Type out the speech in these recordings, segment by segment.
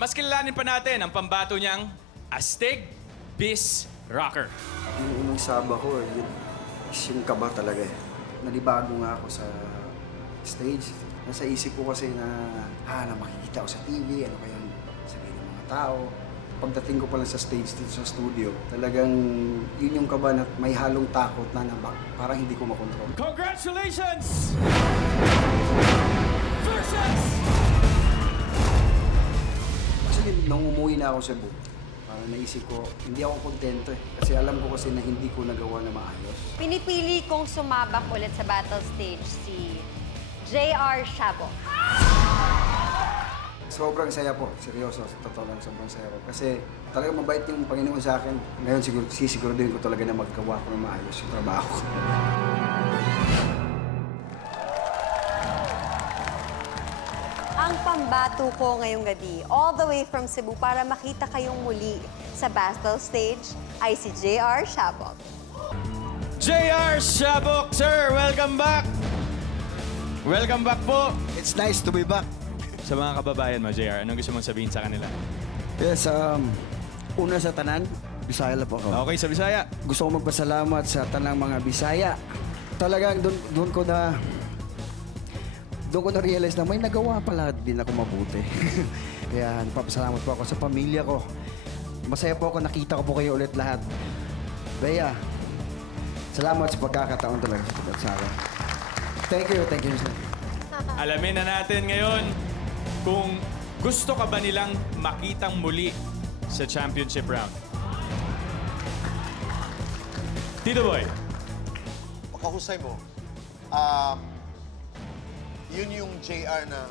mas kilalanin pa natin ang pambato niyang Astig Bis Rocker. Yung unang saba ko, yun is yung kaba talaga eh. Nalibago nga ako sa stage. Nasa isip ko kasi na makikita ko sa TV, ano kaya sabihin ng mga tao. Pagdating ko pa lang sa stage dito sa studio, talagang yun yung kaba na may halong takot na parang hindi ko makontrol. Congratulations! Versus! Actually, nung umuwi na ako sa Cebu, parang naisip ko, hindi ako kontento eh. Kasi alam ko kasi na hindi ko nagawa na maayos. Pinipili kong sumabak ulit sa battle stage si J.R. Shabo. Sobrang saya po, seryoso, sa totoo lang, sobrang saya po. Kasi talagang mabait yung Panginoon sa akin. Ngayon sisiguraduhin ko talaga na maggawa ko ng maayos yung trabaho ko. Ang pambato ko ngayong gabi, all the way from Cebu para makita kayong muli sa battle stage ay si J.R. Shabok. J.R. Shabok, sir! Welcome back! Welcome back po! It's nice to be back. Sa mga kababayan mo, JR, anong gusto mong sabihin sa kanila? Yes, una sa tanan, Bisaya lang po ako. Okay, sa Bisaya. Gusto ko magpasalamat sa tanang mga Bisaya. Talagang doon ko na-realize na may nagawa pala din ako mabuti. Kaya nagpapasalamat po ako sa pamilya ko. Masaya po ako, nakita ko po kayo ulit lahat. Bea, salamat sa pagkakataon talaga sa akin. Thank you, sir. Alamin na natin ngayon kung gusto ka ba nilang makitang muli sa championship round. Tito Boy. Pakahusay mo, yun yung JR na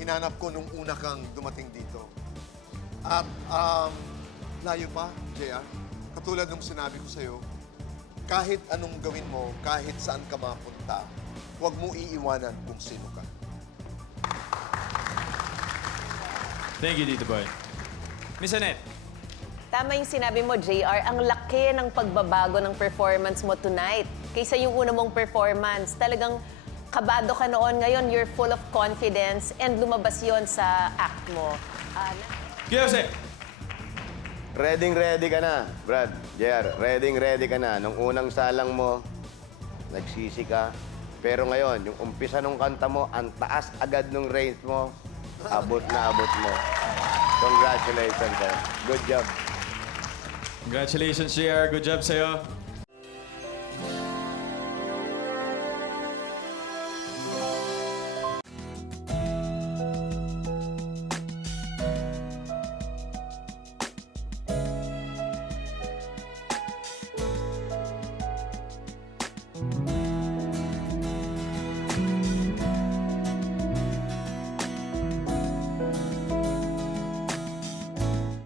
hinanap ko nung una kang dumating dito. At layo pa, JR. Katulad nung sinabi ko sa'yo, kahit anong gawin mo, kahit saan ka mapunta, huwag mo iiwanan kung sino ka. Thank you, Tito Boy. Miss Annette. Tama yung sinabi mo, JR. Ang laki ng pagbabago ng performance mo tonight. Kaysa yung una mong performance. Talagang kabado ka noon. Ngayon, you're full of confidence and lumabas yon sa act mo. Kiyose. Ready ka na, Brad. JR, ready ka na. Nung unang salang mo, nagsisi ka. Pero ngayon, yung umpisa ng kanta mo, ang taas agad ng range mo, abot mo. Congratulations, sir. Good job. Congratulations, JR. Good job sa'yo.